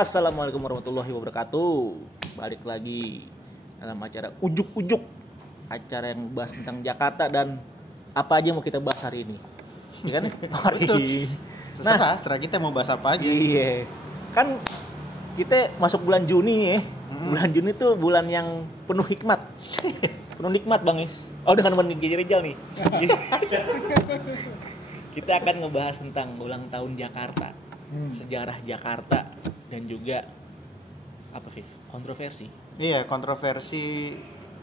Assalamualaikum warahmatullahi wabarakatuh. Balik lagi dalam acara Ujuk-Ujuk, acara yang bahas tentang Jakarta dan apa aja mau kita bahas hari ini. Iya kan? Betul. Serah kita mau bahas apa aja. Iya. Kan kita masuk bulan Juni ya. Bulan Juni tuh bulan yang penuh hikmat. Penuh nikmat, Bang. Oh, dengan meninggi Rijal nih. Kita akan ngebahas tentang ulang tahun Jakarta. Sejarah Jakarta dan juga apa Viv? Kontroversi. Iya, kontroversi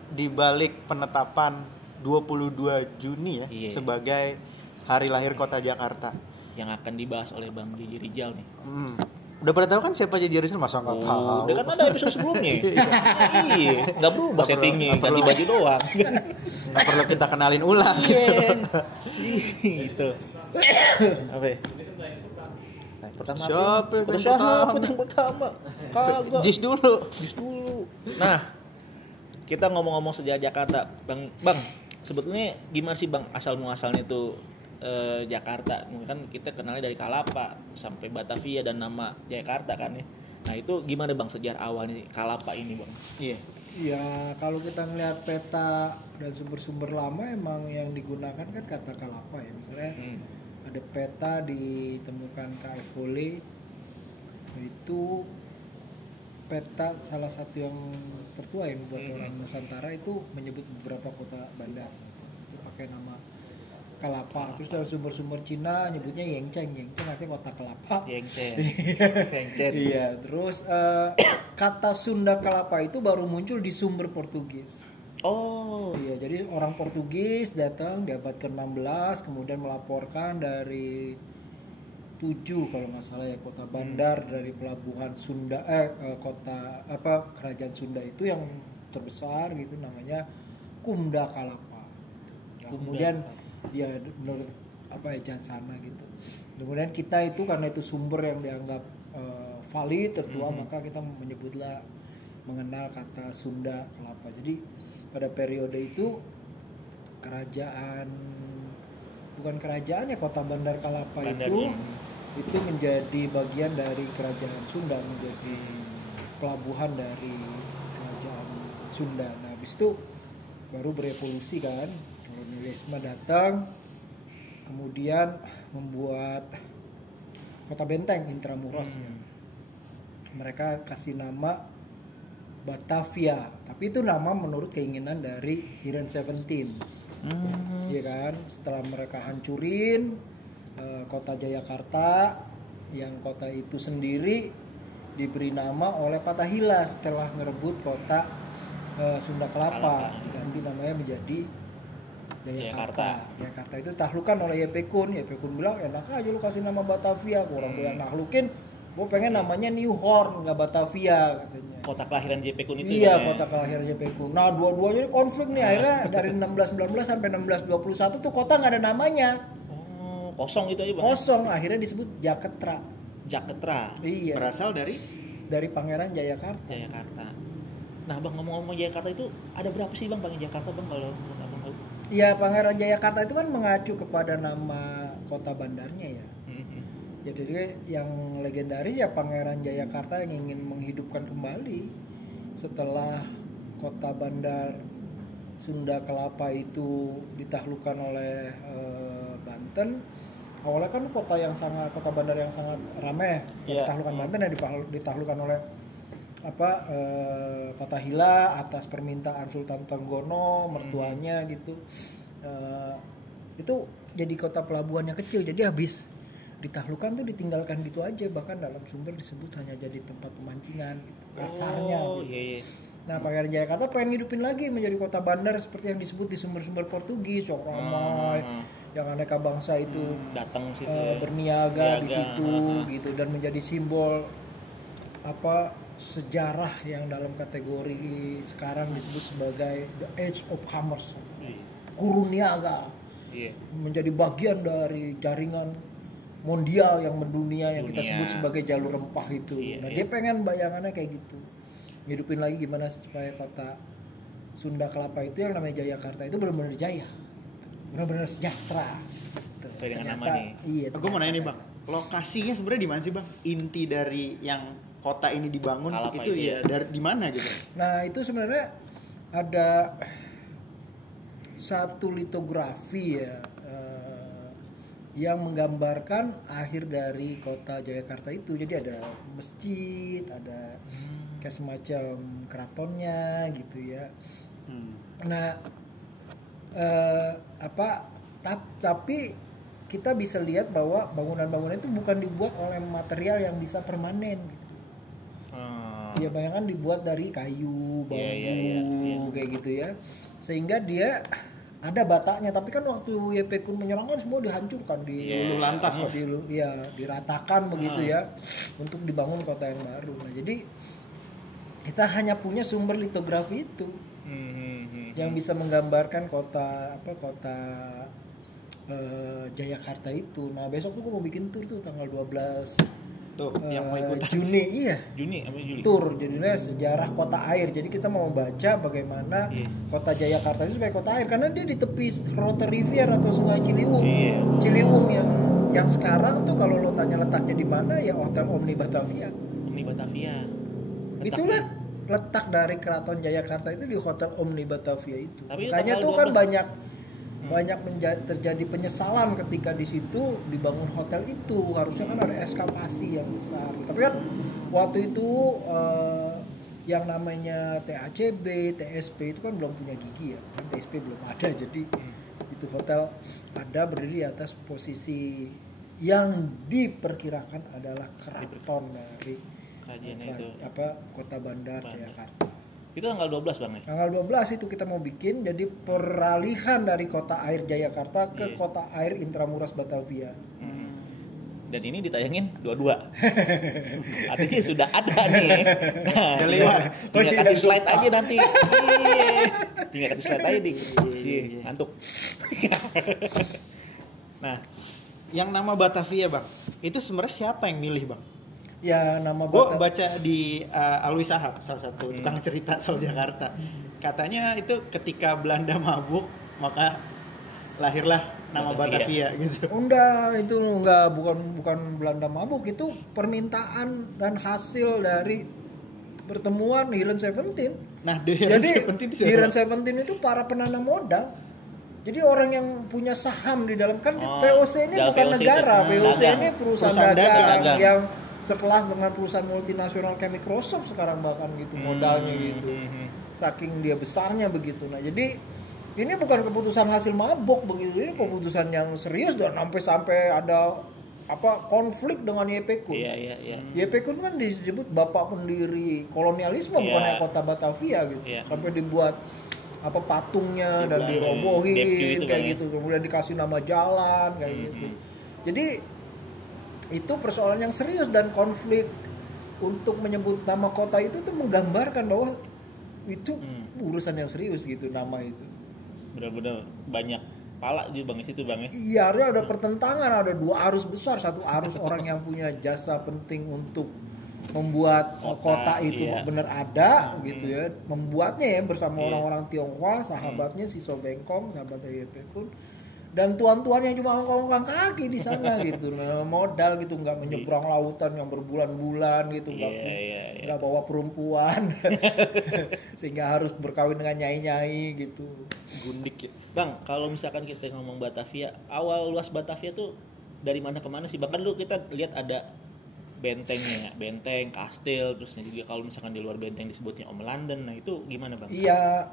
di balik penetapan 22 Juni ya sebagai hari lahir kota Jakarta yang akan dibahas oleh Bang Jiji Rijal nih. Udah pada tahu kan siapa Jiji Rijal? Masa nggak tahu? Udah kan ada episode sebelumnya. Iya, nggak berubah settingnya, ganti baju doang. Nggak perlu kita kenalin ulang gitu. Gitu. Apa? Pertama siapa yang pertama? Kagak. Jis dulu. Nah, kita ngomong-ngomong sejarah Jakarta, Bang, sebetulnya gimana sih Bang asal muasalnya tuh Jakarta? Kan kita kenalnya dari Kalapa sampai Batavia dan nama Jakarta kan ya. Nah, itu gimana Bang sejarah awalnya Kalapa ini, Bang? Iya. Ya, kalau kita ngelihat peta dan sumber-sumber lama emang yang digunakan kan kata Kalapa ya. Misalnya ada peta ditemukan KF Hole, itu peta salah satu yang tertua yang buat orang Nusantara itu menyebut beberapa kota bandar itu pakai nama Kalapa. Terus dalam sumber-sumber Cina nyebutnya Yangcheng artinya kota kelapa. Yangcheng. Iya. Terus kata Sunda Kalapa itu baru muncul di sumber Portugis. Oh iya, jadi orang Portugis datang di abad ke-16 kemudian melaporkan dari 7 kalau nggak salah ya kota bandar dari pelabuhan Sunda kota kerajaan Sunda itu yang terbesar gitu namanya Kumda Kalapa. Kemudian ya menurut Jansana gitu. Kemudian kita itu karena itu sumber yang dianggap valid tertua maka kita menyebutlah mengenal kata Sunda Kalapa. Jadi pada periode itu kota Bandar Kalapa itu menjadi bagian dari kerajaan Sunda, menjadi pelabuhan dari kerajaan Sunda. Nah, habis itu baru berevolusi kan, kolonialisme datang, kemudian membuat kota benteng Intramuros. Mereka kasih nama Batavia, tapi itu nama menurut keinginan dari Hiren 17. Iya kan, setelah mereka hancurin kota Jayakarta, yang kota itu sendiri diberi nama oleh Fatahillah setelah ngerebut kota Sunda Kelapa, diganti namanya menjadi Jayakarta. Jayakarta itu ditaklukkan oleh Yepekun bilang enak aja lu kasih nama Batavia, orang gue yang naklukin, gue pengen namanya New Horn nggak Batavia katanya. Kota kelahiran JP Kun itu. Iya, kota kelahiran JP Kun. Nah, dua-duanya ini konflik nih akhirnya dari 1619 sampai 1621 tuh kota nggak ada namanya. Oh, kosong gitu aja Bang. Kosong, akhirnya disebut Jaketra. Iya. Berasal dari Pangeran Jayakarta. Nah, Bang ngomong-ngomong Jayakarta itu ada berapa sih Bang Jakarta Bang kalau Abang tahu? Iya, Pangeran Jayakarta itu kan mengacu kepada nama kota bandarnya ya. Jadi yang legendaris ya Pangeran Jayakarta yang ingin menghidupkan kembali setelah kota bandar Sunda Kelapa itu ditaklukkan oleh Banten. Awalnya kan kota bandar yang sangat ramai. Ditaklukkan Banten dan ditaklukkan oleh Fatahillah atas permintaan Sultan Trenggono mertuanya gitu. Itu jadi kota pelabuhan yang kecil. Jadi habis ditaklukkan tuh ditinggalkan gitu aja, bahkan dalam sumber disebut hanya jadi tempat pemancingan gitu, kasarnya gitu. Iya. Nah, Pangeran Jayakarta pengen hidupin lagi menjadi kota bandar seperti yang disebut di sumber-sumber Portugis, yang ramai, yang aneka bangsa itu datang situ berniaga di situ gitu, dan menjadi simbol sejarah yang dalam kategori sekarang disebut sebagai the age of commerce, kurun niaga. Menjadi bagian dari jaringan mondial yang mendunia yang kita sebut sebagai jalur rempah itu. Dia pengen bayangannya kayak gitu. Hidupin lagi gimana supaya kota Sunda Kelapa itu yang namanya Jayakarta itu benar-benar jaya. Benar-benar sejahtera. Sesuai dengan nama nih. Iya. Gue mau nanya nih Bang, lokasinya sebenarnya di mana sih Bang? Inti dari yang kota ini dibangun Kalapa itu ya dari di mana gitu. Nah itu sebenarnya ada satu litografi ya yang menggambarkan akhir dari kota Jayakarta itu. Jadi ada masjid, ada kayak semacam keratonnya gitu ya. Nah tapi kita bisa lihat bahwa bangunan-bangunan itu bukan dibuat oleh material yang bisa permanen gitu. Ya bayangkan dibuat dari kayu, bambu, kayak gitu ya. Sehingga dia ada bataknya, tapi kan waktu YP Kun menyerang kan semua dihancurkan, diratakan begitu ya untuk dibangun kota yang baru. Nah, jadi kita hanya punya sumber litografi itu yang bisa menggambarkan kota Jayakarta itu. Nah, besok tuh gue mau bikin tour tuh tanggal 12 tuh yang mau ikutan Juni Juli tur jadinya sejarah kota air. Jadi kita mau baca bagaimana kota Jayakarta itu sebagai kota air, karena dia di tepi Rote Rivier atau Sungai Ciliwung yang sekarang tuh kalau lo tanya letaknya di mana ya Hotel Omni Batavia. Itulah letak dari Keraton Jayakarta itu di Hotel Omni Batavia itu. Makanya tuh kan banyak terjadi penyesalan ketika di situ dibangun hotel itu. Harusnya kan ada eskapasi yang besar. Tapi kan waktu itu yang namanya TACB, TSP itu kan belum punya gigi ya. TSP belum ada, jadi itu hotel ada berdiri di atas posisi yang diperkirakan adalah keraton dari kota bandar Jayakarta. Itu tanggal 12 Bang ya? Tanggal 12 itu kita mau bikin, jadi peralihan dari kota air Jayakarta ke kota air Intramuros Batavia. Dan ini ditayangin dua-dua. Artinya sudah ada nih. Nah, tinggal kasih slide aja nanti. Tinggal kasih slide aja ngantuk. Nah, yang nama Batavia Bang, itu sebenarnya siapa yang milih Bang? Ya nama gue baca di Alwi Sahab, salah satu tukang cerita soal Jakarta, katanya itu ketika Belanda mabuk maka lahirlah nama Batavia gitu. Bukan Belanda mabuk, itu permintaan dan hasil dari pertemuan Hiren Seventeen. Nah, Hiren Seventeen itu para penanam modal. Jadi orang yang punya saham di dalam kan VOC ini bukan negara, VOC ini perusahaan dagang yang sekelas dengan perusahaan multinasional kayak Microsoft sekarang bahkan gitu modalnya gitu. Saking dia besarnya begitu. Nah, jadi ini bukan keputusan hasil mabok begitu. Ini keputusan yang serius dan sampai ada konflik dengan YP Kun. YP Kun kan disebut bapak pendiri kolonialisme bukannya kota Batavia gitu. Sampai dibuat patungnya dan dirobohin kayak gitu. Kemudian dikasih nama jalan kayak gitu. Jadi itu persoalan yang serius, dan konflik untuk menyebut nama kota itu tuh menggambarkan bahwa itu urusan yang serius gitu nama itu. Benar-benar banyak pala di Bang itu Bang ya. Iya, ada pertentangan, ada dua arus besar. Satu arus orang yang punya jasa penting untuk membuat kota itu benar ada gitu ya. Membuatnya ya bersama orang-orang Tionghoa, sahabatnya si Sobengkong, sahabatnya YP Kun. Dan tuan-tuan yang cuma ongkang-ongkang kaki di sana gitu, modal gitu, nggak menyeberang lautan yang berbulan-bulan gitu, nggak bawa perempuan, sehingga harus berkawin dengan nyai-nyai gitu. Gundik ya. Bang, kalau misalkan kita ngomong Batavia, awal luas Batavia tuh dari mana ke mana sih? Bahkan dulu kita lihat ada bentengnya, benteng, kastil, terus juga kalau misalkan di luar benteng disebutnya Om London. Nah itu gimana Bang? Iya,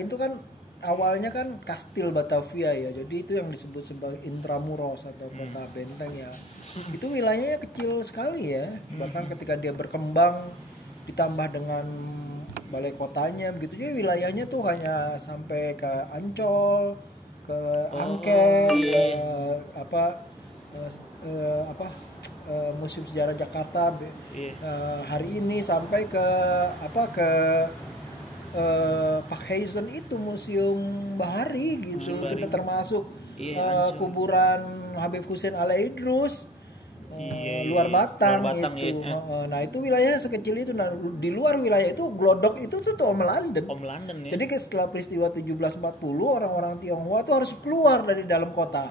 itu kan awalnya kan Kastil Batavia ya, jadi itu yang disebut sebagai Intramuros atau kota benteng ya. Itu wilayahnya kecil sekali ya, bahkan ketika dia berkembang ditambah dengan balai kotanya begitu, jadi wilayahnya tuh hanya sampai ke Ancol, ke Angke, Museum Sejarah Jakarta hari ini, sampai ke Pakhaisen itu Museum Bahari gitu. Kita termasuk kuburan Habib Hussein Al-Idrus luar Batang itu. Nah itu wilayah sekecil itu. Nah di luar wilayah itu Glodok itu tuh Om London ya. Jadi setelah peristiwa 1740 orang-orang Tionghoa tuh harus keluar dari dalam kota.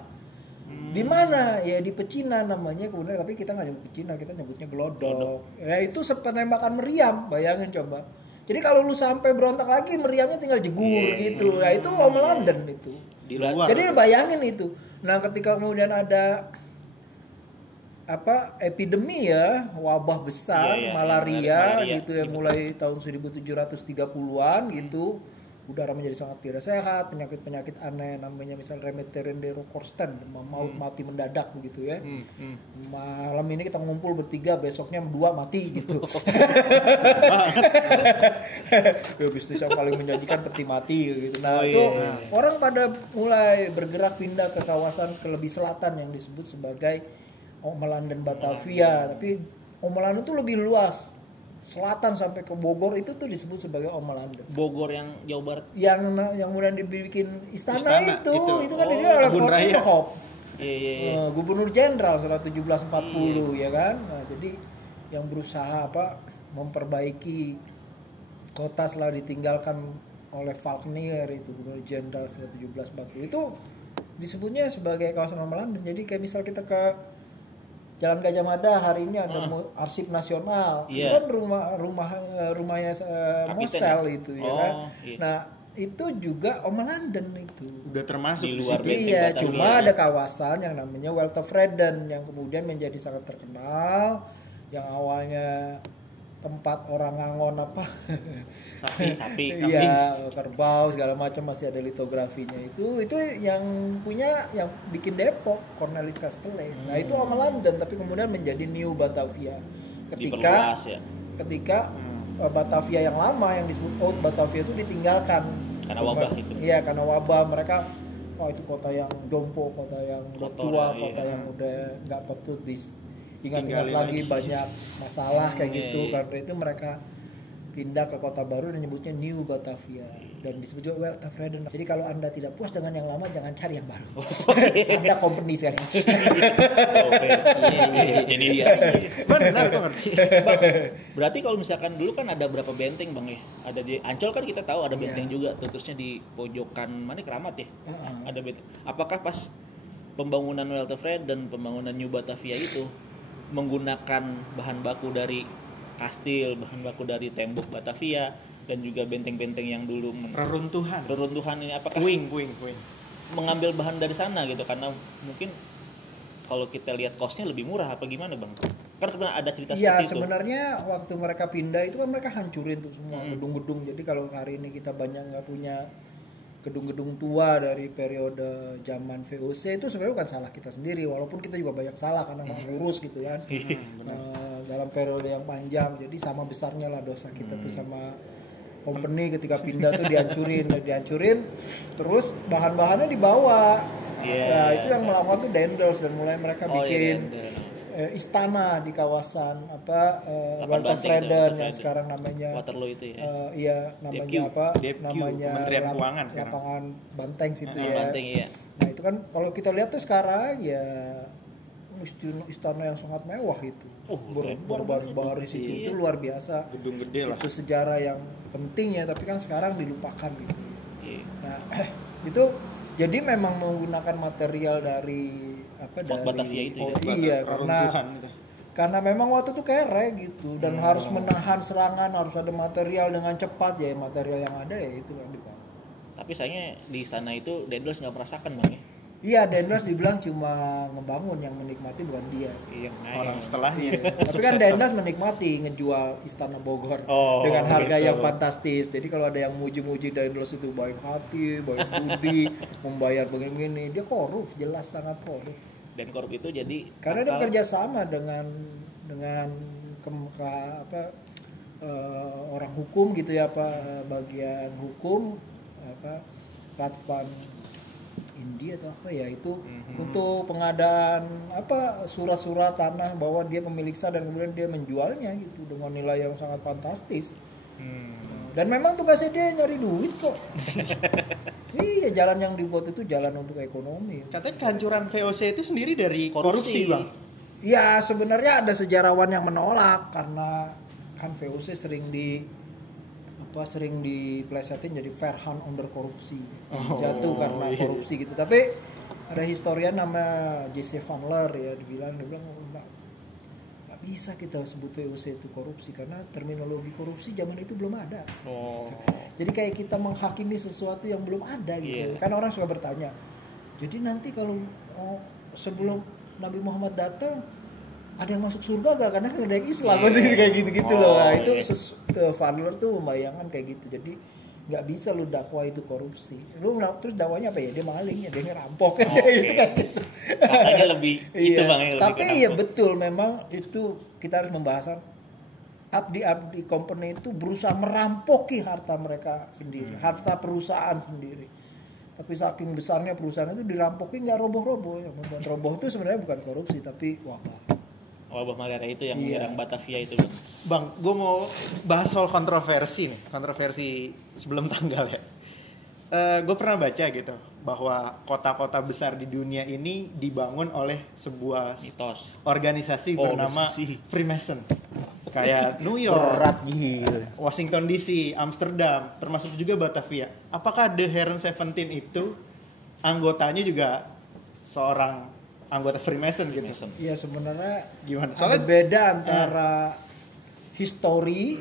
Di mana? Ya di pecinan namanya, kemudian tapi kita nggak nyebut pecinan, kita nyebutnya glodok. Ya itu penembakan meriam, bayangin coba. Jadi kalau lu sampai berontak lagi, meriamnya tinggal jegur gitu. Ya itu Om London itu. Di luar. Jadi bayangin itu. Nah ketika kemudian ada epidemi ya, wabah besar, malaria gitu ya, mulai tahun 1730-an gitu. Udara menjadi sangat tidak sehat, penyakit-penyakit aneh namanya misal Remeterendero Korsten, maut mati mendadak begitu ya. Malam ini kita ngumpul bertiga, besoknya 2 mati gitu. Ya, bisnis yang paling menjanjikan peti mati gitu. Nah, orang pada mulai bergerak pindah ke kawasan ke lebih selatan yang disebut sebagai Omelan dan Batavia, tapi Omelan itu lebih luas. Selatan sampai ke Bogor itu tuh disebut sebagai Omelan. Bogor yang Jawa Barat. Yang kemudian dibikin istana itu kan dia oleh Fortenhof. Iya. Gubernur Jenderal setelah 1740 ya kan. Nah, jadi yang berusaha memperbaiki kota setelah ditinggalkan oleh Falkner itu Gubernur Jenderal setelah 1740 itu disebutnya sebagai kawasan Omelan. Jadi kayak misal kita ke Jalan Gajah Mada hari ini ada Arsip Nasional, itu kan rumahnya Mosel itu ya kan. Nah itu juga Omelan itu. Udah termasuk di luar situ. Iya, cuma ada kawasan yang namanya Weltevreden yang kemudian menjadi sangat terkenal, yang awalnya tempat orang ngangon sapi iya, kerbau segala macam, masih ada litografinya itu yang punya yang bikin Depok Cornelis Castellet. Nah itu Omelan tapi kemudian menjadi New Batavia ketika Batavia yang lama yang disebut Old Batavia itu ditinggalkan karena wabah itu. Iya, karena wabah. Mereka itu kota yang jompo, kota yang tua, kota yang udah nggak patut ingat-ingat lagi, banyak masalah kayak gitu. Karena itu mereka pindah ke kota baru dan nyebutnya New Batavia dan disebut juga Weltevreden. Jadi kalau Anda tidak puas dengan yang lama, jangan cari yang baru. Anda company sekali. Jadi benar kok ngerti. Bang, berarti kalau misalkan dulu kan ada berapa benteng Bang ya? Ada di Ancol kan kita tahu ada benteng juga, terusnya di pojokan mana Keramat ya? Ada benteng. Apakah pas pembangunan Weltevreden dan pembangunan New Batavia itu menggunakan bahan baku dari kastil, bahan baku dari tembok Batavia dan juga benteng-benteng yang dulu reruntuhan ini, apakah puing mengambil bahan dari sana gitu, karena mungkin kalau kita lihat kosnya lebih murah apa gimana Bang? Kan pernah ada cerita seperti itu. Iya, sebenarnya waktu mereka pindah itu kan mereka hancurin tuh semua gedung-gedung. Jadi kalau hari ini kita banyak nggak punya gedung-gedung tua dari periode zaman VOC, itu sebenarnya bukan salah kita sendiri, walaupun kita juga banyak salah karena nggak ngurus gitu kan. Dalam periode yang panjang, jadi sama besarnya lah dosa kita tuh sama company ketika pindah tuh dihancurin, terus bahan-bahannya dibawa. Nah itu yang melakukan tuh Daendels, dan mulai mereka bikin istana di kawasan Weltevreden yang sekarang namanya Waterloo itu ya. Iya, namanya namanya Kementerian Keuangan lapangan Banteng situ ya. Banteng, iya. Nah itu kan kalau kita lihat tuh sekarang ya istana yang sangat mewah itu. Berbaris itu luar biasa. Gedung gede lah. Itu sejarah yang penting ya, tapi kan sekarang dilupakan gitu. Nah itu jadi memang menggunakan material dari dari Batavia itu iya, karena memang waktu itu kere gitu dan harus menahan serangan, harus ada material dengan cepat, ya material yang ada ya itu yang dipakai. Tapi sayangnya di sana itu Daendels nggak merasakan Bang ya. Iya, Daendels dibilang cuma ngebangun, yang menikmati bukan dia. Orang setelahnya. Tapi kan Daendels menikmati ngejual Istana Bogor dengan harga yang fantastis. Jadi kalau ada yang muji-muji Daendels itu baik hati, baik budi, membayar begini-begini, dia korup, jelas sangat korup. Dan korup itu jadi karena dia bekerja sama dengan orang hukum gitu ya, bagian hukum Ratvan India atau apa ya itu untuk pengadaan surat-surat tanah bahwa dia pemilik sah, dan kemudian dia menjualnya gitu dengan nilai yang sangat fantastis. Dan memang tugasnya dia nyari duit kok. Iya, jalan yang dibuat itu jalan untuk ekonomi. Katanya kehancuran VOC itu sendiri dari korupsi Bang. Ya sebenarnya ada sejarawan yang menolak karena kan VOC sering diplesetin jadi fair hand under korupsi, jatuh karena korupsi gitu. Tapi Ada historian nama J.C. Vanler ya, dia bilang nggak bisa kita sebut VOC itu korupsi karena terminologi korupsi zaman itu belum ada. Jadi kayak kita menghakimi sesuatu yang belum ada gitu. Kan orang suka bertanya. Jadi nanti kalau sebelum Nabi Muhammad datang ada yang masuk surga gak? Karena kan ada yang Islam kayak gitu-gitu loh. Nah, itu Vanler tuh membayangkan kayak gitu. Jadi nggak bisa lu dakwa itu korupsi. Lu terus dakwanya apa ya? Dia maling ya, dia ngerampok. Itu kan gitu. Katanya lebih itu Bang yang lebih. Tapi ya betul memang itu kita harus membahas abdi company itu berusaha merampoki harta mereka sendiri, harta perusahaan sendiri. Tapi saking besarnya perusahaan itu dirampoki nggak roboh-roboh. Yang membuat roboh itu sebenarnya bukan korupsi tapi wabah malaria itu yang menyerang Batavia itu Bang, gue mau bahas soal kontroversi nih, kontroversi sebelum tanggal ya. Gue pernah baca gitu bahwa kota-kota besar di dunia ini dibangun oleh sebuah mitos organisasi bernama Freemason. Kayak New York, berat gila. Washington DC, Amsterdam, termasuk juga Batavia. Apakah The Heron 17 itu anggotanya juga seorang anggota Freemason gitu? Iya sebenarnya gimana? Soalnya ada beda antara history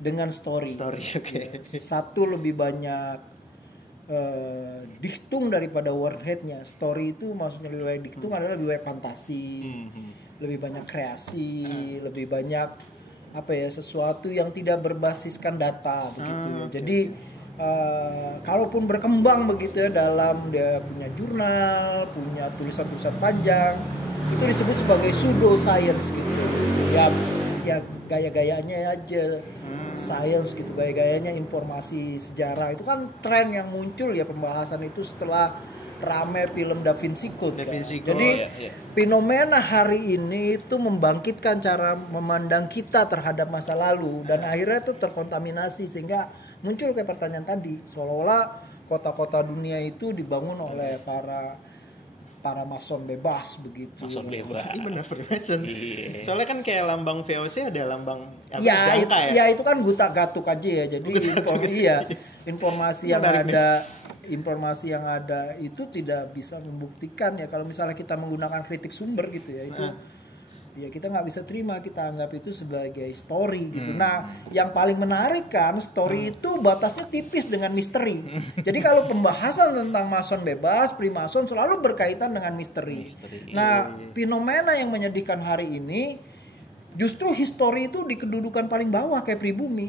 dengan story. Okay. Satu lebih banyak dichtung daripada wordheadnya. Story itu maksudnya lebih banyak dichtung adalah lebih banyak fantasi, lebih banyak kreasi, lebih banyak apa ya sesuatu yang tidak berbasiskan data begitu ya. Jadi kalaupun berkembang begitu ya dalam dia punya jurnal, punya tulisan-tulisan panjang, itu disebut sebagai pseudo science gitu. Ya gaya-gayanya aja science gitu, gaya-gayanya informasi sejarah. Itu kan tren yang muncul ya pembahasan itu setelah rame film Da Vinci Code. Jadi fenomena hari ini itu membangkitkan cara memandang kita terhadap masa lalu dan akhirnya itu terkontaminasi sehingga muncul kayak pertanyaan tadi, seolah-olah kota-kota dunia itu dibangun oleh para mason bebas begitu. Mason bebas. Ini benar Freemason. Soalnya kan kayak lambang VOC ada lambang jangka ya. Ya itu kan gutak-gatuk aja ya. Jadi informasi yang ada itu tidak bisa membuktikan ya kalau misalnya kita menggunakan kritik sumber gitu ya itu. Ya kita nggak bisa terima, kita anggap itu sebagai story gitu. Nah yang paling menarik kan story itu batasnya tipis dengan misteri. Jadi kalau pembahasan tentang mason bebas, primason selalu berkaitan dengan misteri. Nah fenomena yang menyedihkan hari ini justru history itu di kedudukan paling bawah kayak pribumi.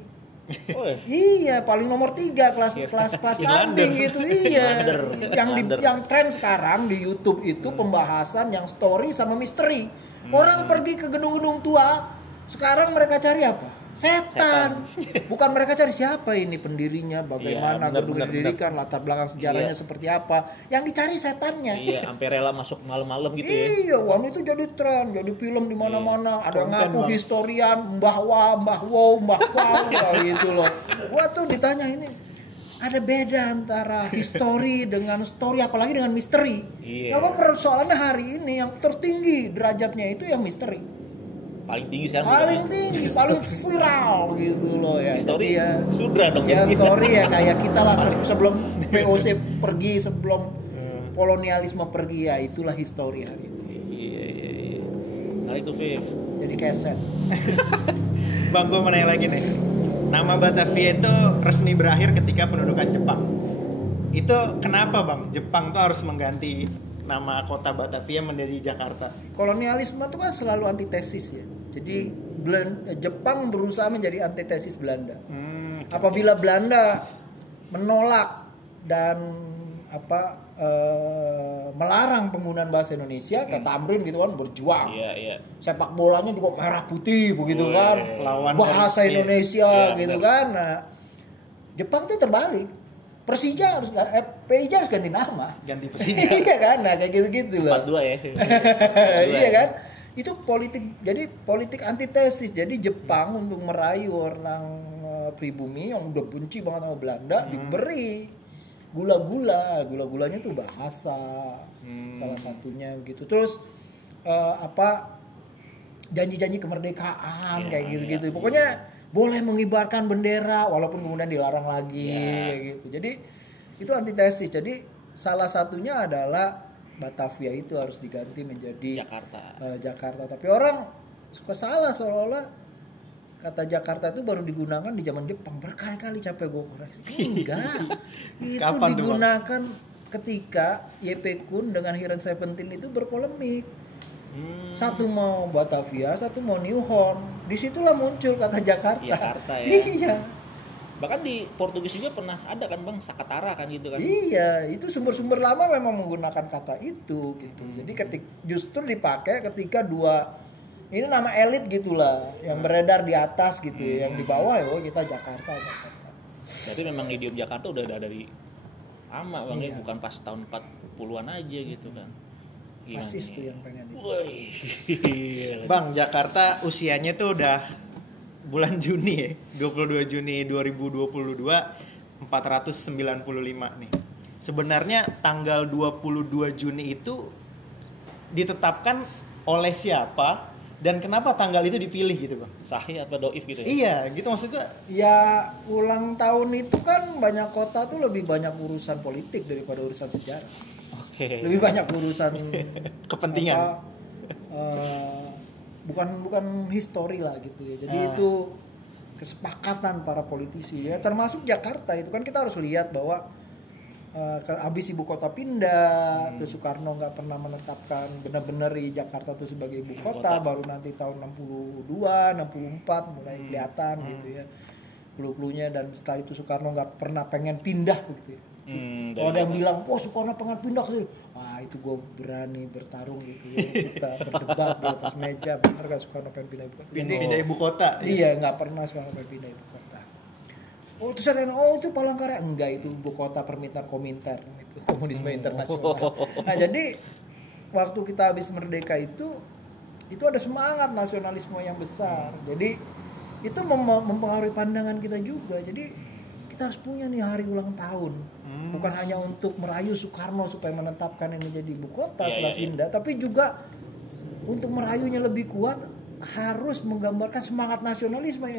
Iya paling nomor 3 kelas kambing gitu. Iya yang tren sekarang di YouTube itu pembahasan yang story sama misteri. Orang pergi ke gedung-gedung tua, sekarang mereka cari apa? Setan. Bukan mereka cari siapa ini pendirinya, bagaimana gedung didirikan, latar belakang sejarahnya seperti apa. Yang dicari setannya. Iya, sampai rela masuk malam-malam gitu ya. Iya, wah itu jadi tren, jadi film di mana-mana. Ada ngaku historian, Mbah Wow, gitu loh. Gua tuh ditanya ini. Ada beda antara history dengan story, apalagi dengan misteri. Apa persoalannya hari ini yang tertinggi derajatnya itu yang misteri. Paling tinggi sekarang. Paling tinggi, paling viral gitu loh ya. Story ya, sudra dong. Ya story ya kayak kita lah sebelum VOC pergi, sebelum kolonialisme pergi ya itulah history hari ini. Iya. Nah itu Viv. Jadi keset. Bang gue mau nanya lagi nih. Nama Batavia itu resmi berakhir ketika pendudukan Jepang. Itu kenapa Bang? Jepang tuh harus mengganti nama kota Batavia menjadi Jakarta. Kolonialisme itu kan selalu antitesis ya. Jadi Jepang berusaha menjadi antitesis Belanda. Apabila Belanda menolak dan melarang penggunaan bahasa Indonesia, kayak Tamrin gitu kan berjuang. Sepak bolanya juga merah putih begitu kan. Lawan bahasa Indonesia gitu kan. Nah, Jepang tuh terbalik. Persija harus ganti nama. Ganti Persija. Iya kan? Nah, kayak gitu-gitu loh. 4-2 ya. Iya kan? Itu politik antitesis. Jadi Jepang untuk meraih orang pribumi yang udah benci banget sama Belanda diberi gulanya tuh bahasa salah satunya gitu. Terus janji-janji kemerdekaan kayak gitu-gitu. Pokoknya boleh mengibarkan bendera walaupun kemudian dilarang lagi kayak gitu. Jadi itu antitesis. Jadi salah satunya adalah Batavia itu harus diganti menjadi Jakarta. Jakarta. Tapi orang suka salah, seolah-olah kata Jakarta itu baru digunakan di zaman Jepang. Berkali-kali capek gue koreksi. Enggak. Itu Kapan tuh, digunakan ketika YP Kun dengan Hiren Seventeen itu berpolemik. Satu mau Batavia, satu mau Nihon. Disitulah muncul kata Jakarta. Jakarta ya. Iya. Bahkan di Portugis juga pernah ada kan Bang, Sakatara kan gitu kan. Iya, itu sumber-sumber lama memang menggunakan kata itu gitu. Jadi justru dipakai ketika dua ini nama elit gitulah, yang beredar di atas gitu, yang di bawah ya kita Jakarta. Berarti memang idiom Jakarta udah ada dari lama Bang ya, Iya. bukan pas tahun 40-an aja gitu kan. Gimana Fasis nih? tuh yang pengen itu. Woi. Bang, Jakarta usianya tuh udah bulan Juni ya, 22 Juni 2022, 495 nih. Sebenarnya tanggal 22 Juni itu ditetapkan oleh siapa dan kenapa tanggal itu dipilih gitu Bang? Sahih apa doif gitu ya? Iya, gitu maksudnya. Ya ulang tahun itu kan banyak kota tuh lebih banyak urusan politik daripada urusan sejarah. Oke. Lebih banyak urusan Kepentingan. apa, bukan histori lah gitu ya. Jadi itu kesepakatan para politisi ya, termasuk Jakarta itu kan kita harus lihat bahwa habis ibu kota pindah, terus Soekarno nggak pernah menetapkan benar-benar di Jakarta itu sebagai ibu kota, baru nanti tahun 62, 64 mulai kelihatan gitu ya clue-cluenya, dan setelah itu Soekarno nggak pernah pengen pindah gitu ya. Kalau ada yang bilang, wah Soekarno pengen pindah ke sini, wah itu gue berani bertarung gitu ya, kita berdebat di atas meja, benar gak Soekarno pengen pindah ibu kota? Pindah ibu kota. Iya, nggak pernah Soekarno pengen pindah ibu kota. Oh itu saya, oh itu Palangkaraya, enggak, itu ibu kota permintaan Komintern, itu komunisme internasional. Nah jadi waktu kita habis merdeka itu ada semangat nasionalisme yang besar. Jadi itu mempengaruhi pandangan kita juga. Jadi kita harus punya nih hari ulang tahun, bukan hanya untuk merayu Soekarno supaya menetapkan ini jadi ibu kota setelah pindah, tapi juga untuk merayunya lebih kuat harus menggambarkan semangat nasionalisme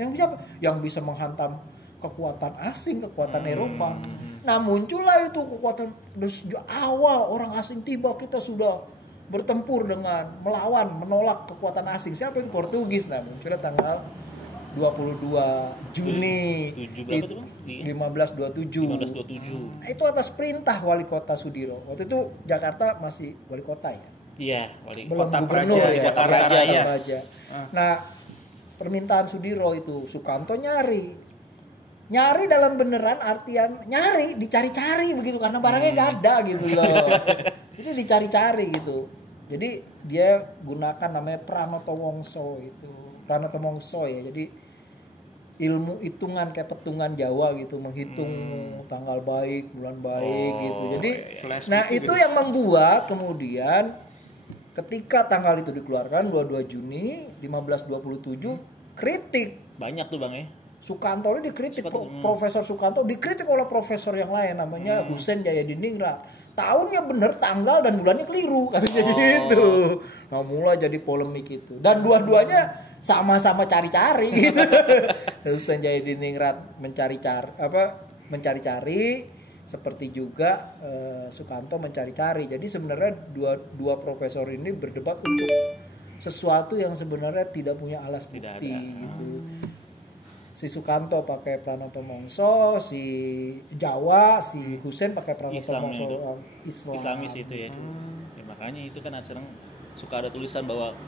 yang bisa menghantam kekuatan asing, kekuatan Eropa. Nah muncullah itu kekuatan dari sejak awal orang asing tiba kita sudah bertempur dengan melawan, menolak kekuatan asing. Siapa itu? Portugis. Nah munculnya tanggal 22 Juni 1527. Nah, itu atas perintah wali kota Sudiro. Waktu itu Jakarta masih wali kota ya. Iya, wali Belum kota gubernur Praja, ya, kota Praja, ya. Praja. Nah, permintaan Sudiro itu Sukanto nyari dalam beneran artian nyari, dicari-cari begitu karena barangnya nggak ada gitu loh. Itu dicari-cari gitu. Jadi dia gunakan namanya Pranoto Wongso itu. Pranoto Wongso ya. Jadi ilmu hitungan kayak petungan Jawa gitu, menghitung tanggal baik, bulan baik gitu. Jadi nah itu yang membuat kemudian ketika tanggal itu dikeluarkan 22 Juni 1527 kritik banyak tuh Bang ya. Sukanto ini dikritik, Profesor Sukanto dikritik oleh profesor yang lain namanya Husein Jayadiningrat. Tahunnya bener, tanggal dan bulannya keliru katanya gitu. Nah mulai jadi polemik itu. Dan dua-duanya sama-sama cari-cari gitu. Husein Jayadiningrat mencari-cari seperti juga Sukanto mencari-cari. Jadi sebenarnya dua profesor ini berdebat untuk sesuatu yang sebenarnya tidak punya alas bukti gitu. Si Sukanto pakai Pranoto Wongso, si Jawa, si Husein pakai Pranoto Wongso Islamis itu ya. Ya. Makanya itu kan sekarang suka ada tulisan bahwa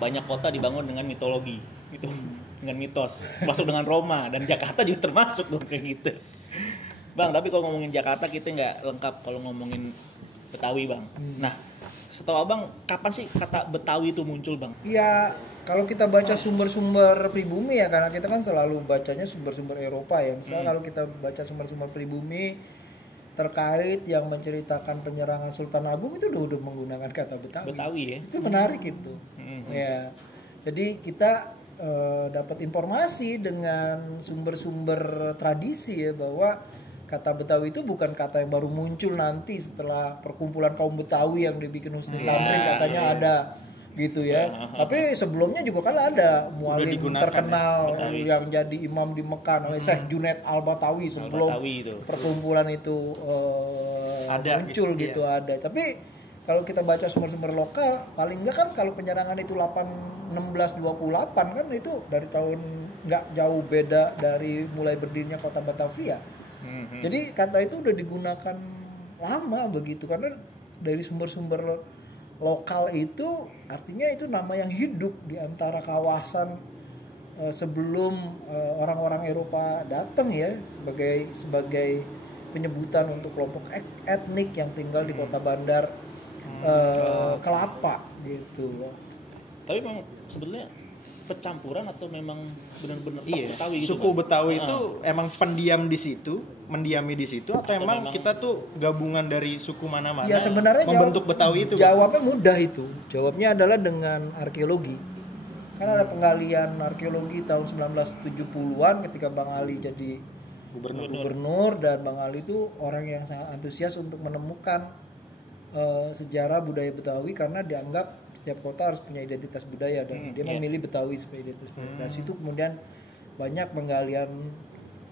banyak kota dibangun dengan mitologi, itu dengan mitos, masuk dengan Roma dan Jakarta juga termasuk tuh kayak gitu. Bang, tapi kalau ngomongin Jakarta kita nggak lengkap kalau ngomongin Betawi Bang. Nah, setahu Abang kapan sih kata Betawi itu muncul Bang? Ya kalau kita baca sumber-sumber pribumi ya, karena kita kan selalu bacanya sumber-sumber Eropa ya. Misalnya kalau kita baca sumber-sumber pribumi terkait yang menceritakan penyerangan Sultan Agung itu udah menggunakan kata Betawi. Betawi ya. Itu menarik itu. Ya. Jadi kita dapat informasi dengan sumber-sumber tradisi ya bahwa kata Betawi itu bukan kata yang baru muncul nanti setelah perkumpulan kaum Betawi yang dibikin Husni Tamrin katanya ada gitu ya. Tapi sebelumnya juga kan ada mualim terkenal yang jadi imam di Mekah namanya Syekh Junaid Al-Batawi sebelum perkumpulan itu muncul gitu ada. Tapi kalau kita baca sumber-sumber lokal paling enggak kan kalau penyerangan itu 1628 kan itu dari tahun nggak jauh beda dari mulai berdirinya kota Batavia. Jadi kata itu udah digunakan lama begitu karena dari sumber-sumber lokal itu artinya itu nama yang hidup di antara kawasan sebelum orang-orang Eropa datang ya sebagai penyebutan untuk kelompok etnik yang tinggal di kota bandar kelapa gitu. Tapi memang sebetulnya pencampuran atau memang benar-benar Betawi gitu. Suku Betawi itu emang mendiami di situ atau emang kita tuh gabungan dari suku mana-mana ya, sebenarnya membentuk Betawi itu? Jawabnya mudah itu. Jawabnya adalah dengan arkeologi. Kan ada penggalian arkeologi tahun 1970-an ketika Bang Ali jadi gubernur dan Bang Ali itu orang yang sangat antusias untuk menemukan sejarah budaya Betawi karena dianggap setiap kota harus punya identitas budaya dan dia memilih Betawi sebagai identitas budaya. Dari situ kemudian banyak penggalian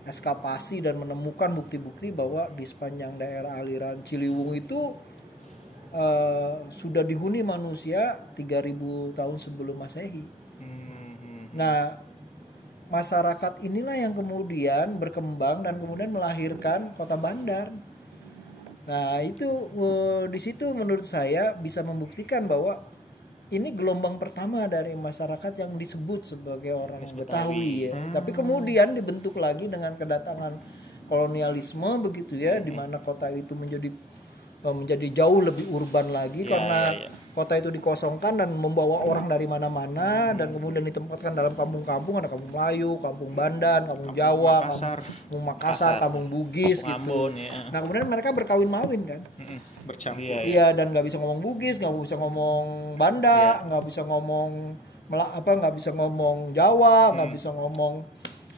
eskapasi dan menemukan bukti-bukti bahwa di sepanjang daerah aliran Ciliwung itu sudah dihuni manusia 3000 tahun sebelum Masehi. Nah, masyarakat inilah yang kemudian berkembang dan kemudian melahirkan kota bandar. Nah itu di situ menurut saya bisa membuktikan bahwa ini gelombang pertama dari masyarakat yang disebut sebagai orang Betawi ya. Tapi kemudian dibentuk lagi dengan kedatangan kolonialisme begitu ya, di mana kota itu menjadi jauh lebih urban lagi karena kota itu dikosongkan dan membawa orang dari mana-mana dan kemudian ditempatkan dalam kampung-kampung, ada kampung Melayu, kampung Bandan, kampung Jawa, kampung Makassar, kampung Bugis gitu. Ambon, ya. Nah kemudian mereka berkawin-mawin kan, bercampur. Iya dan nggak bisa ngomong Bugis, nggak bisa ngomong Banda, nggak bisa ngomong nggak bisa ngomong Jawa, nggak bisa ngomong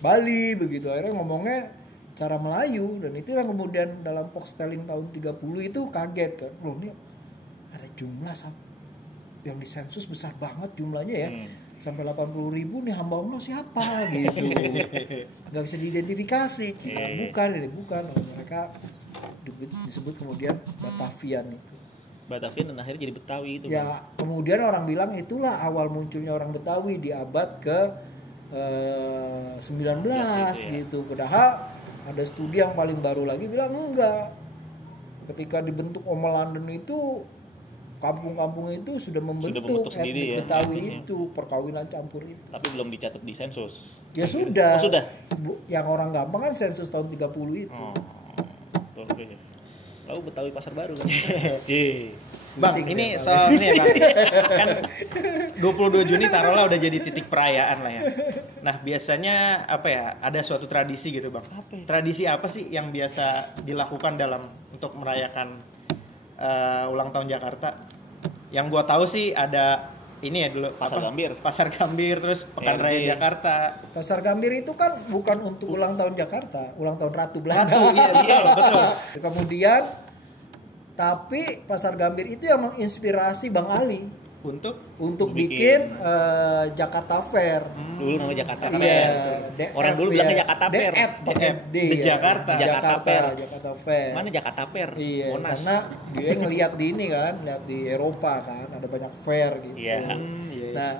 Bali begitu. Akhirnya ngomongnya cara Melayu dan itu yang kemudian dalam Foxtelling tahun 30 itu kaget kan, loh ini ada jumlah yang disensus besar banget jumlahnya ya, sampai 80.000 nih hamba Allah siapa gitu, nggak bisa diidentifikasi, bukan mereka disebut kemudian Batavian itu. Batavian dan akhirnya jadi Betawi itu. Ya kemudian orang bilang itulah awal munculnya orang Betawi di abad ke 19 gitu, padahal ada studi yang paling baru lagi bilang enggak. Ketika dibentuk Oma London itu kampung-kampung itu sudah membentuk sendiri ya, Betawi itu, perkawinan campur itu. Tapi belum dicatat di sensus. Ya sudah. Oh, sudah. Yang orang gampang kan sensus tahun 30 itu. Oke. Lalu Betawi Pasar Baru kan. Bang, ini soal ini ya Bang. Kan 22 Juni taruhlah udah jadi titik perayaan lah ya. Nah, biasanya apa ya? Ada suatu tradisi gitu, Bang. Tradisi apa sih yang biasa dilakukan untuk merayakan ulang tahun Jakarta? Yang gua tahu sih ada ini ya dulu Pasar Gambir terus Pekan Raya Jakarta. Pasar Gambir itu kan bukan untuk ulang tahun Jakarta, ulang tahun Ratu Belanda. Iya, betul. Kemudian tapi Pasar Gambir itu yang menginspirasi Bang Ali untuk bikin Jakarta Fair. Dulu namanya Jakarta Fair. Iya, orang dulu bilangnya Jakarta Fair. Di Jakarta. Jakarta Fair. Mana Jakarta Fair? Iya, Monas. karena dia ngelihat di ini kan, lihat di Eropa kan, ada banyak fair gitu. Iya. Nah,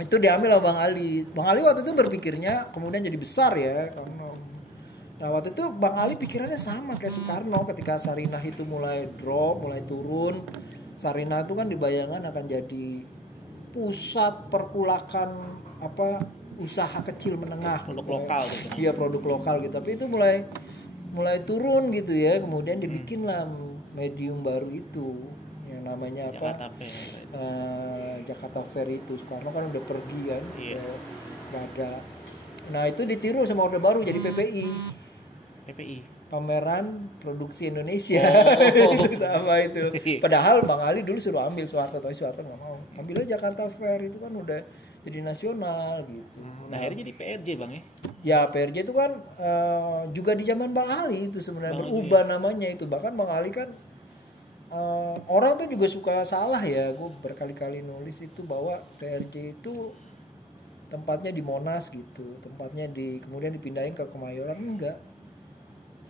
itu diambil sama Bang Ali. Bang Ali waktu itu berpikirnya kemudian jadi besar ya, karena nah waktu itu Bang Ali pikirannya sama kayak Soekarno ketika Sarinah itu mulai drop, mulai turun. Sarinah itu kan dibayangkan akan jadi pusat perkulakan usaha kecil menengah, produk lokal gitu. Iya, produk lokal gitu. Tapi itu mulai turun gitu ya. Kemudian dibikinlah medium baru itu yang namanya Jakarta Fair. Jakarta Fair itu. Soekarno kan udah pergi kan. Iya. Udah ada. Nah, itu ditiru sama Orde Baru jadi PPI. Pameran Produksi Indonesia. Itu sama itu. Padahal Bang Ali dulu suruh ambil Soeharto, tapi Soeharto nggak mau. Ambil aja Jakarta Fair itu kan udah jadi nasional gitu. Nah akhirnya jadi PRJ Bang ya? Ya PRJ itu kan juga di zaman Bang Ali itu sebenarnya berubah namanya itu. Bahkan Bang Ali kan orang tuh juga suka salah ya. Gue berkali-kali nulis itu bahwa PRJ itu tempatnya di Monas gitu, tempatnya kemudian dipindahin ke Kemayoran. Enggak.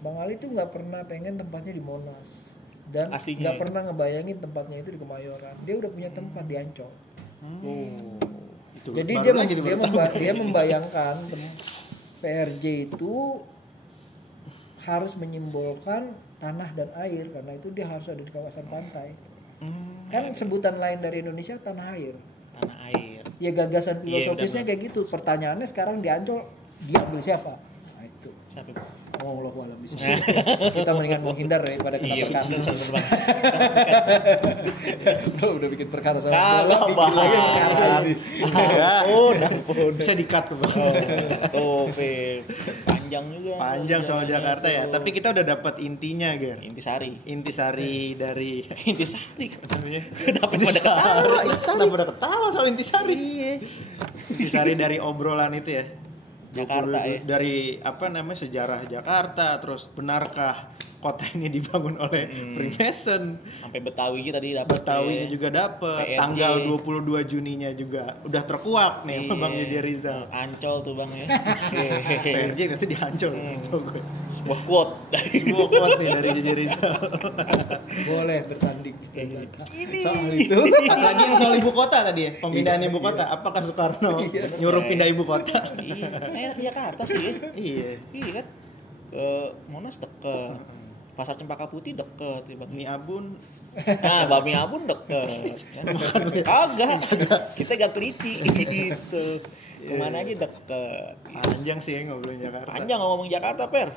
Bang Ali tuh nggak pernah pengen tempatnya di Monas. dan Aslinya nggak ya? pernah ngebayangin tempatnya itu di Kemayoran. Dia udah punya tempat di Ancol. Oh. Itu Jadi baru lagi baru tahu. dia membayangkan PRJ itu harus menyimbolkan tanah dan air, karena itu dia harus ada di kawasan pantai. Kan sebutan lain dari Indonesia tanah air. Tanah air. Ya gagasan Iya, filosofisnya kayak gitu. Pertanyaannya sekarang di Ancol dia ambil siapa? Nah itu. Siapa, Bang? Oh Allah alam bismillah. Kita mendingan menghindar daripada kena Iya, perkara. bener, Bang. Lo udah bikin perkara sama Kagak, bola, Bang. lagi sekarang ini. Ampun. Bisa di-cut tuh, Bang. Tuh, Pip. Panjang juga. Panjang soal Jakarta ya. Tuh. Tapi kita udah dapat intinya, Ger. Intisari. Intisari dari Intisari katanya. Dapat pada ketawa. Kenapa udah ketawa soal intisari? Iya. Intisari dari obrolan itu ya. Jakarta ya. Dari apa namanya sejarah Jakarta, terus benarkah kota ini dibangun oleh Freemason? Sampai Betawi tadi dapat. Betawinya juga dapet. PRJ. Tanggal 22 Juninya juga udah terkuak nih sama Bang Jeje Rizal. Ancol tuh, Bang ya. PRJ nanti dihancur gitu gue. Sebuah quote dari Sebuah quote nih dari Jeje Rizal. Boleh bertanding di Jakarta. Ini. Soal itu. Lagi yang soal ibu kota tadi ya, pemindahan ibu kota. Apakah Soekarno nyuruh pindah ibu kota? Iya, Jakarta sih ya. Iya. Iya kan. Ke Monas deket. Pasar Cempaka Putih deket ya, Bang. Mie Abun Nah, Bami Abun deket. Kagak. Kita gak teliti gitu. Kemana aja deket. panjang sih ya ngobrolin Jakarta. Panjang ngomong Jakarta, Per.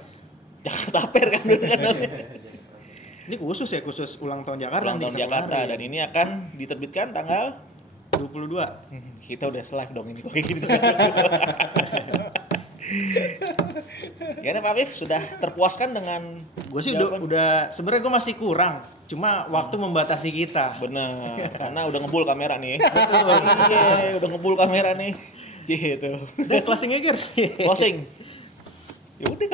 Jakarta Per kan dulu kan. Ini khusus ya, khusus ulang tahun Jakarta. Ulang nanti tahun kita Jakarta kemarin. dan ini akan diterbitkan tanggal 22. kita udah live dong ini kok kayak gitu. Gimana Pak Afif, sudah terpuaskan dengan Gue sih jawaban? udah sebenarnya gue masih kurang. Cuma waktu membatasi kita. Bener, karena udah ngebul kamera nih. Iya, udah ngebul kamera nih. Gitu. Udah closing aja. Closing. Ya udah.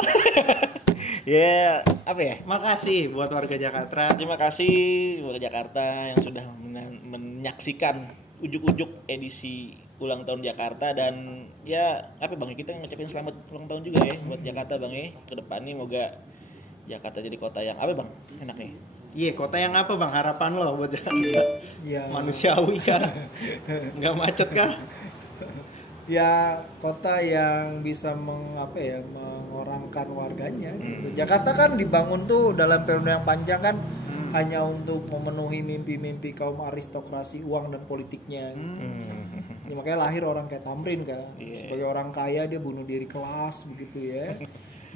Ya, apa ya? Makasih buat warga Jakarta. Terima kasih warga Jakarta yang sudah menyaksikan ujuk-ujuk edisi ulang tahun Jakarta. Dan ya apa Bang, kita ngucapin selamat ulang tahun juga ya buat Jakarta Bang ya. Ke depan nih moga Jakarta jadi kota yang apa Bang enaknya? Iya, kota yang apa Bang harapan lo buat Jakarta? Ya, Manusiawi kah? Nggak macet kah? ya kota yang bisa mengorangkan warganya gitu. Jakarta kan dibangun tuh dalam periode yang panjang kan hanya untuk memenuhi mimpi-mimpi kaum aristokrasi uang dan politiknya gitu. Ya, makanya lahir orang kayak Tamrin kan. Iya. Sebagai orang kaya dia bunuh diri kelas begitu ya.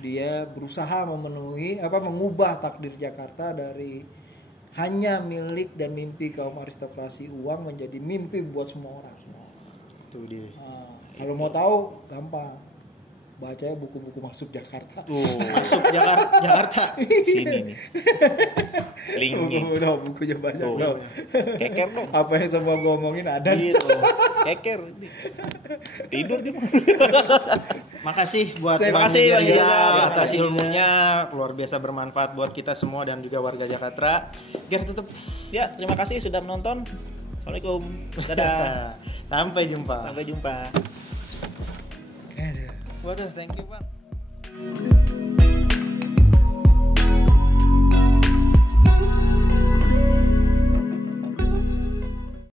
Dia berusaha mengubah takdir Jakarta dari hanya milik dan mimpi kaum aristokrasi uang menjadi mimpi buat semua orang. Tuh dia. Nah, kalau mau tahu gampang, bacanya buku-buku masuk Jakarta. Masuk Jakarta. Sini nih. Linknya. Udah bukunya banyak Tuh. loh. Keker dong. Apa yang semua gue omongin ada di Gitu. sana. Keker. Tidur dia. Makasih buat Terima Bang kasih, Jeje Bang Jeje. Rizal atas Makasih. ilmunya, luar biasa bermanfaat buat kita semua dan juga warga Jakarta. Ger tutup. Ya, terima kasih sudah menonton. Assalamualaikum. Dadah. Sampai jumpa. Sampai jumpa. Aduh. Waduh, thank you Bang.